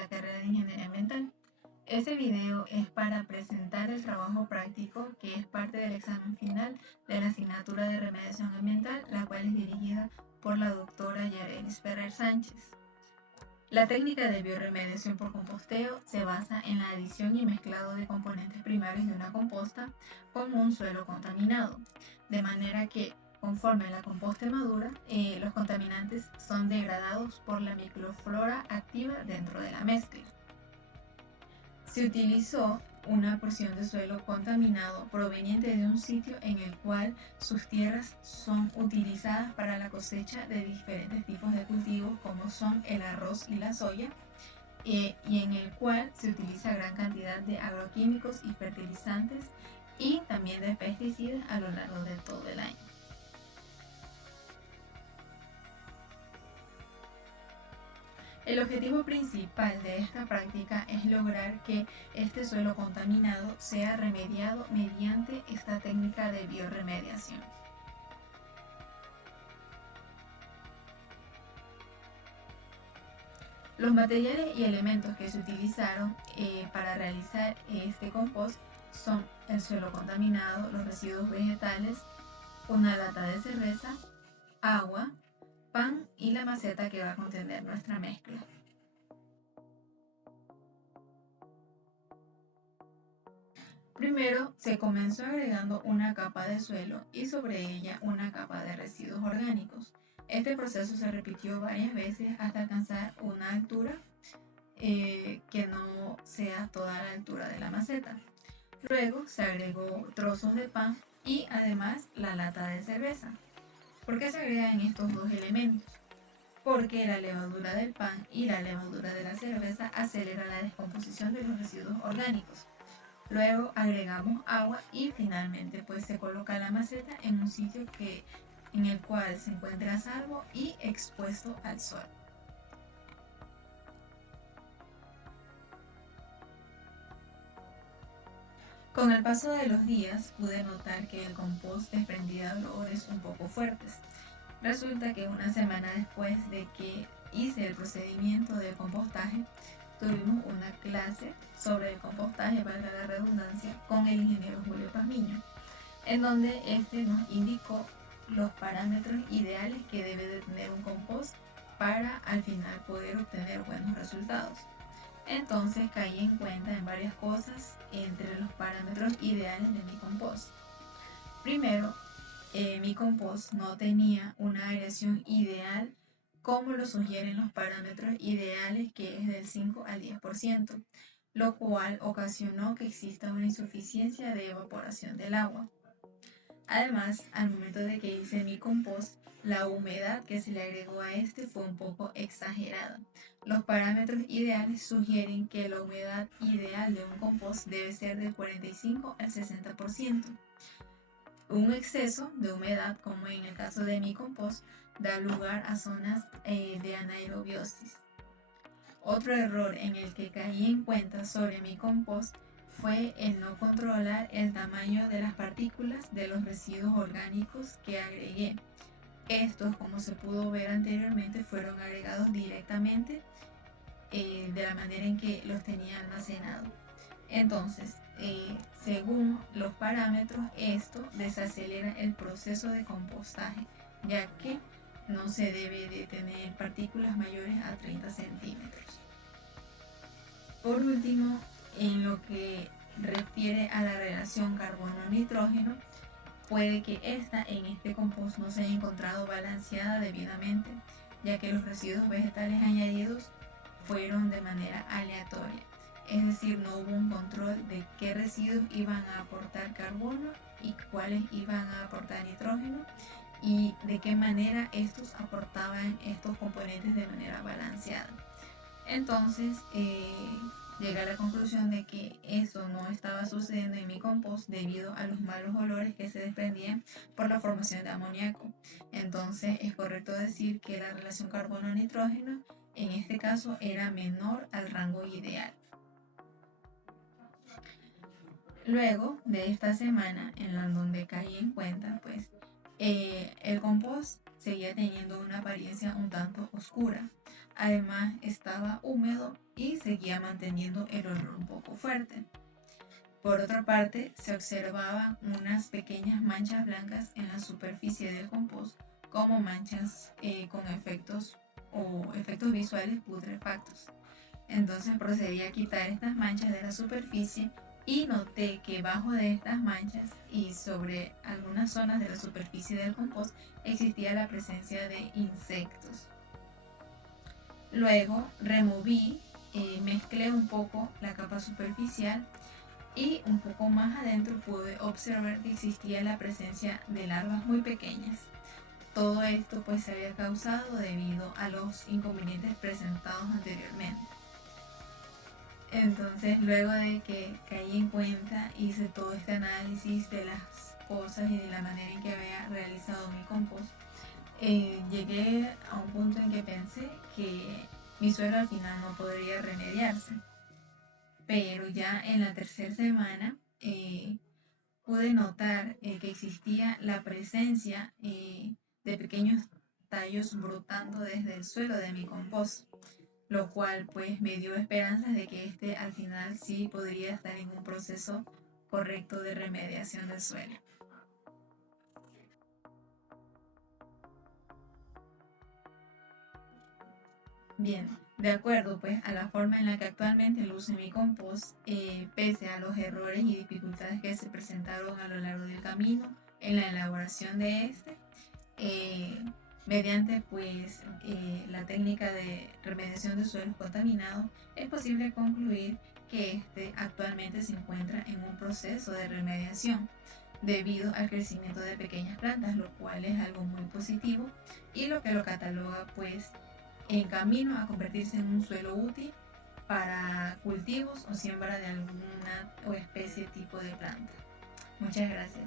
la carrera de Ingeniería Ambiental. Este video es para presentar el trabajo práctico que es parte del examen final de la asignatura de Remediación Ambiental, la cual es dirigida por la doctora Yarelis Ferrer Sánchez. La técnica de bioremediación por composteo se basa en la adición y mezclado de componentes primarios de una composta con un suelo contaminado, de manera que conforme la composta madura, los contaminantes son degradados por la microflora activa dentro de la mezcla. Se utilizó una porción de suelo contaminado proveniente de un sitio en el cual sus tierras son utilizadas para la cosecha de diferentes tipos de cultivos como son el arroz y la soya, y en el cual se utiliza gran cantidad de agroquímicos y fertilizantes y también de pesticidas a lo largo de todo el año. El objetivo principal de esta práctica es lograr que este suelo contaminado sea remediado mediante esta técnica de bioremediación. Los materiales y elementos que se utilizaron para realizar este compost son el suelo contaminado, los residuos vegetales, una lata de cerveza, agua, pan y la maceta que va a contener nuestra mezcla. Primero se comenzó agregando una capa de suelo y sobre ella una capa de residuos orgánicos. Este proceso se repitió varias veces hasta alcanzar una altura que no sea toda la altura de la maceta. Luego se agregó trozos de pan y además la lata de cerveza. ¿Por qué se agregan estos dos elementos? Porque la levadura del pan y la levadura de la cerveza acelera la descomposición de los residuos orgánicos. Luego agregamos agua y finalmente pues se coloca la maceta en un sitio en el cual se encuentra a salvo y expuesto al sol. Con el paso de los días pude notar que el compost desprendía olores un poco fuertes. Resulta que una semana después de que hice el procedimiento de compostaje, tuvimos una clase sobre el compostaje, valga la redundancia, con el ingeniero Julio Pazmiño, en donde este nos indicó los parámetros ideales que debe de tener un compost para al final poder obtener buenos resultados. Entonces caí en cuenta en varias cosas entre los parámetros ideales de mi compost. Primero, mi compost no tenía una aireación ideal como lo sugieren los parámetros ideales, que es del 5 al 10%, lo cual ocasionó que exista una insuficiencia de evaporación del agua. Además, al momento de que hice mi compost, la humedad que se le agregó a este fue un poco exagerada. Los parámetros ideales sugieren que la humedad ideal de un compost debe ser del 45 al 60%. Un exceso de humedad, como en el caso de mi compost, da lugar a zonas de anaerobiosis. Otro error en el que caí en cuenta sobre mi compost fue el no controlar el tamaño de las partículas de los residuos orgánicos que agregué. Estos, como se pudo ver anteriormente, fueron agregados directamente de la manera en que los tenía almacenado. Entonces, según los parámetros, esto desacelera el proceso de compostaje, ya que no se debe de tener partículas mayores a 30 centímetros. Por último, en lo que refiere a la relación carbono-nitrógeno, puede que esta en este compost no se haya encontrado balanceada debidamente, ya que los residuos vegetales añadidos fueron de manera aleatoria. Es decir, no hubo un control de qué residuos iban a aportar carbono y cuáles iban a aportar nitrógeno y de qué manera estos aportaban estos componentes de manera balanceada. Entonces, llegué a la conclusión de que eso no estaba sucediendo en mi compost debido a los malos olores que se desprendían por la formación de amoníaco. Entonces, es correcto decir que la relación carbono-nitrógeno en este caso era menor al rango ideal. Luego de esta semana en la donde caí en cuenta, pues el compost seguía teniendo una apariencia un tanto oscura. Además estaba húmedo y seguía manteniendo el olor un poco fuerte. Por otra parte, se observaban unas pequeñas manchas blancas en la superficie del compost, como manchas con efectos visuales putrefactos. Entonces procedí a quitar estas manchas de la superficie y noté que bajo de estas manchas y sobre algunas zonas de la superficie del compost existía la presencia de insectos. Luego removí, mezclé un poco la capa superficial y un poco más adentro pude observar que existía la presencia de larvas muy pequeñas. Todo esto pues se había causado debido a los inconvenientes presentados anteriormente. Entonces, luego de que caí en cuenta, hice todo este análisis de las cosas y de la manera en que había realizado mi compost, llegué a un punto en que pensé que mi suelo al final no podría remediarse. Pero ya en la tercera semana pude notar que existía la presencia de pequeños tallos brotando desde el suelo de mi compost, lo cual pues me dio esperanzas de que este al final sí podría estar en un proceso correcto de remediación del suelo. Bien, de acuerdo pues a la forma en la que actualmente luce mi compost, pese a los errores y dificultades que se presentaron a lo largo del camino en la elaboración de este, mediante pues la técnica de remediación de suelos contaminados, es posible concluir que este actualmente se encuentra en un proceso de remediación debido al crecimiento de pequeñas plantas, lo cual es algo muy positivo y lo que lo cataloga pues en camino a convertirse en un suelo útil para cultivos o siembra de alguna o especie tipo de planta. Muchas gracias.